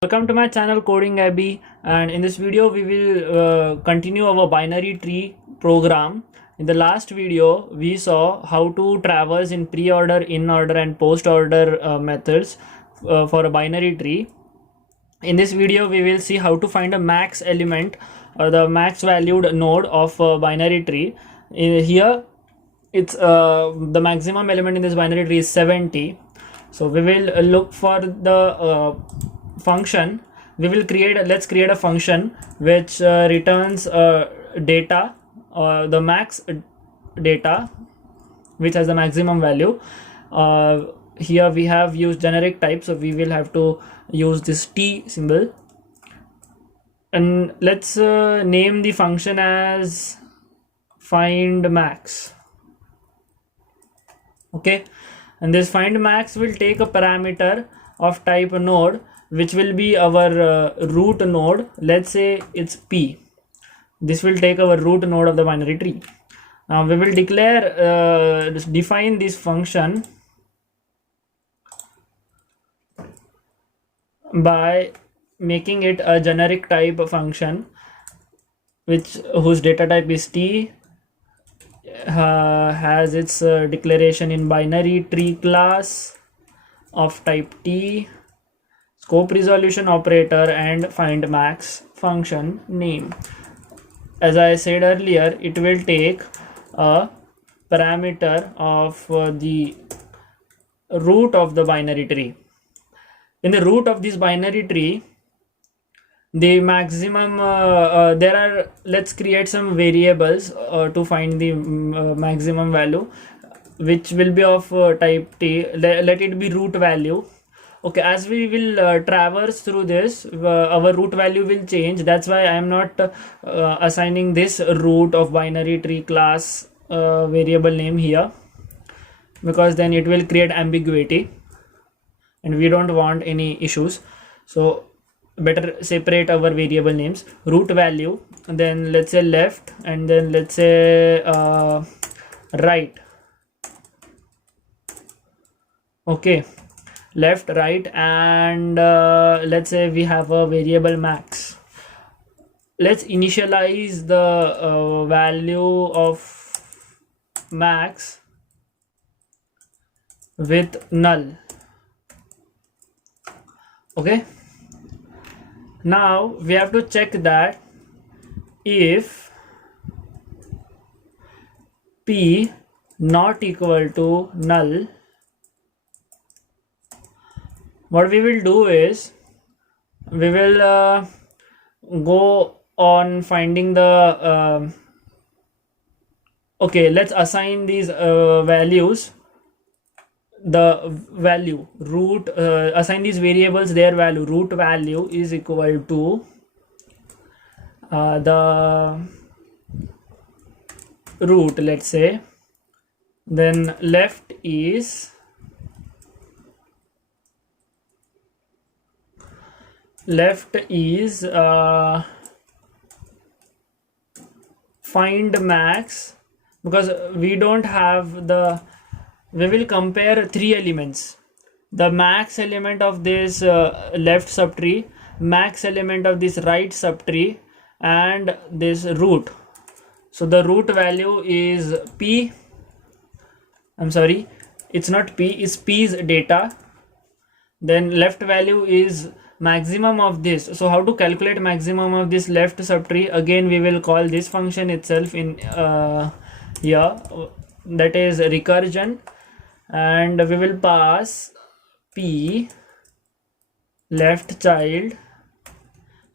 Welcome to my channel Coding Abby, and in this video we will continue our binary tree program. In the last video we saw how to traverse in pre-order, in-order and post-order methods for a binary tree. In this video we will see how to find a max element or the max valued node of a binary tree. Here it's the maximum element in this binary tree is 70. So we will look for the function. We will let's create a function which returns data, the max data which has the maximum value. Here we have used generic type, so we will have to use this t symbol, and let's name the function as find max. Okay, and this find max will take a parameter of type node, which will be our root node. Let's say it's p. This will take our root node of the binary tree. Now we will define this function by making it a generic type function whose data type is t, has its declaration in binary tree class of type t, scope resolution operator, and find max function name. As I said earlier, it will take a parameter of the root of the binary tree. In the root of this binary tree, the maximum let's create some variables to find the maximum value, which will be of type t. Let it be root value. Okay, as we will traverse through this, our root value will change. That's why I am not assigning this root of binary tree class variable name here, because then it will create ambiguity and we don't want any issues. So better separate our variable names. Root value, and then let's say left, and then let's say right. Okay, left, right, and let's say we have a variable max. Let's initialize the value of max with null. Okay, now we have to check that if p not equal to null, what we will do is we will go on finding the okay, let's assign these values the value root, assign these variables their value. Root value is equal to the root, let's say, then left is find max, because we don't have we will compare three elements: the max element of this left subtree, max element of this right subtree, and this root. So the root value is p. I'm sorry, it's not p, it's p's data. Then left value is maximum of this. So how to calculate maximum of this left subtree? Again, we will call this function itself in here, that is recursion, and we will pass p left child,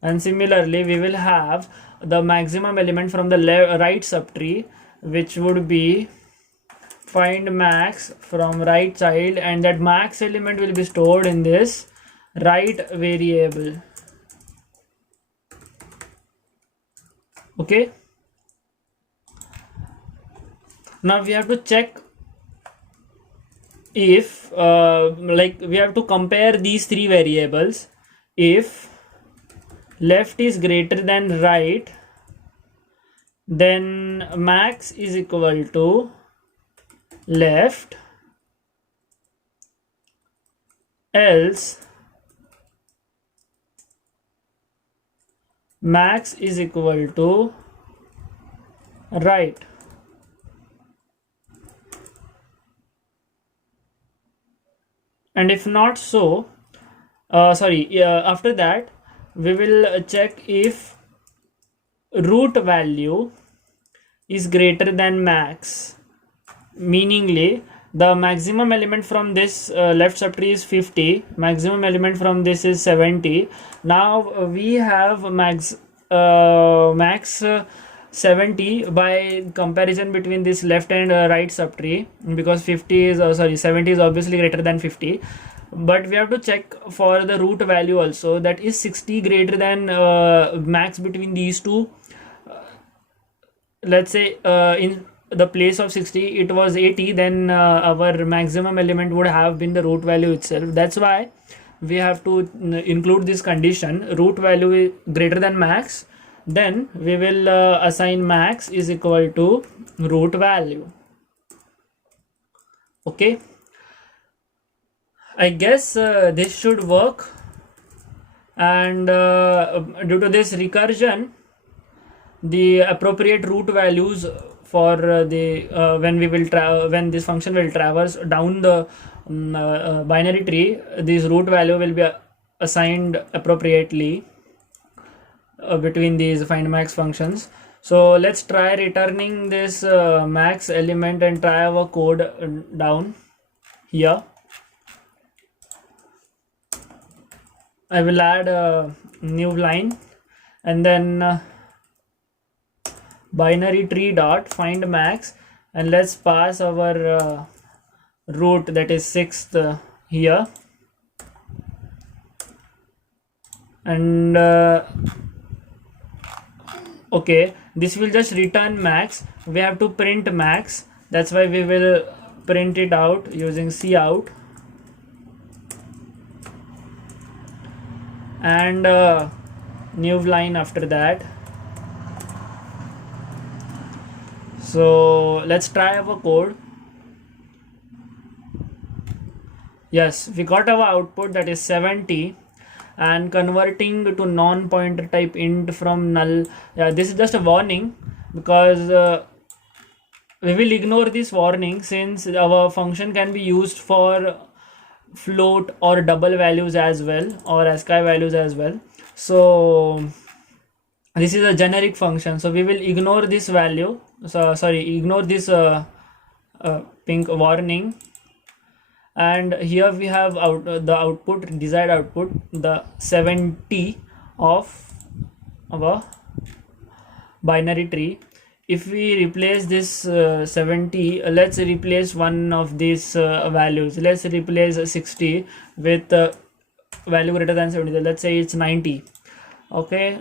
and similarly we will have the maximum element from the right subtree, which would be find max from right child, and that max element will be stored in this right variable. Okay, now we have to check if like we have to compare these three variables. If left is greater than right, then max is equal to left, else max is equal to right. And if not so, after that we will check if root value is greater than max, meaningly the maximum element from this left subtree is 50, maximum element from this is 70. Now we have max 70 by comparison between this left and right subtree, because 50 is 70 is obviously greater than 50, but we have to check for the root value also, that is 60 greater than max between these two. Let's say in the place of 60 it was 80, then our maximum element would have been the root value itself. That's why we have to include this condition, root value is greater than max, then we will assign max is equal to root value. Okay, I guess this should work. And due to this recursion, the appropriate root values for the when this function will traverse down the binary tree, this root value will be assigned appropriately between these find max functions. So let's try returning this max element and try our code down here. I will add a new line and then binary tree dot find max, and let's pass our root, that is 6th here, and okay, this will just return max. We have to print max, that's why we will print it out using cout, and new line after that. So let's try our code. Yes, we got our output, that is 70, and converting to non-pointer type int from null. Yeah, this is just a warning, because we will ignore this warning since our function can be used for float or double values as well, or ASCII values as well. So this is a generic function, so we will ignore this value, ignore this pink warning. And here we have the output, desired output, the 70 of our binary tree. If we replace this 70, let's replace one of these values. Let's replace 60 with value greater than 70. Let's say it's 90. Okay,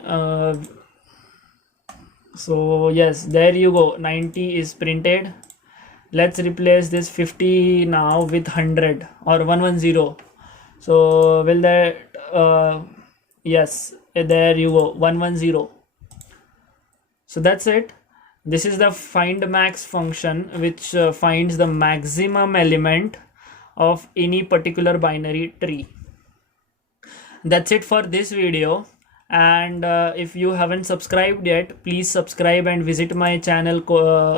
so yes, there you go, 90 is printed. Let's replace this 50 now with 100 or 110. So will that yes, there you go, 110. So that's it. This is the find max function, which finds the maximum element of any particular binary tree. That's it for this video. And if you haven't subscribed yet, please subscribe and visit my channel,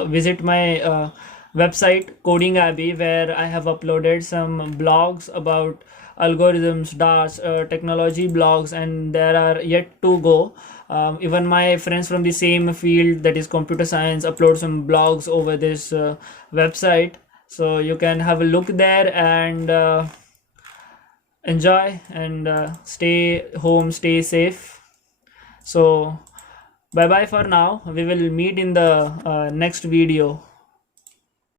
visit my website Coding Abbey, where I have uploaded some blogs about algorithms, DARS, technology blogs, and there are yet to go. Even my friends from the same field, that is computer science, upload some blogs over this website, so you can have a look there and enjoy and stay home, stay safe. So bye bye for now. We will meet in the next video.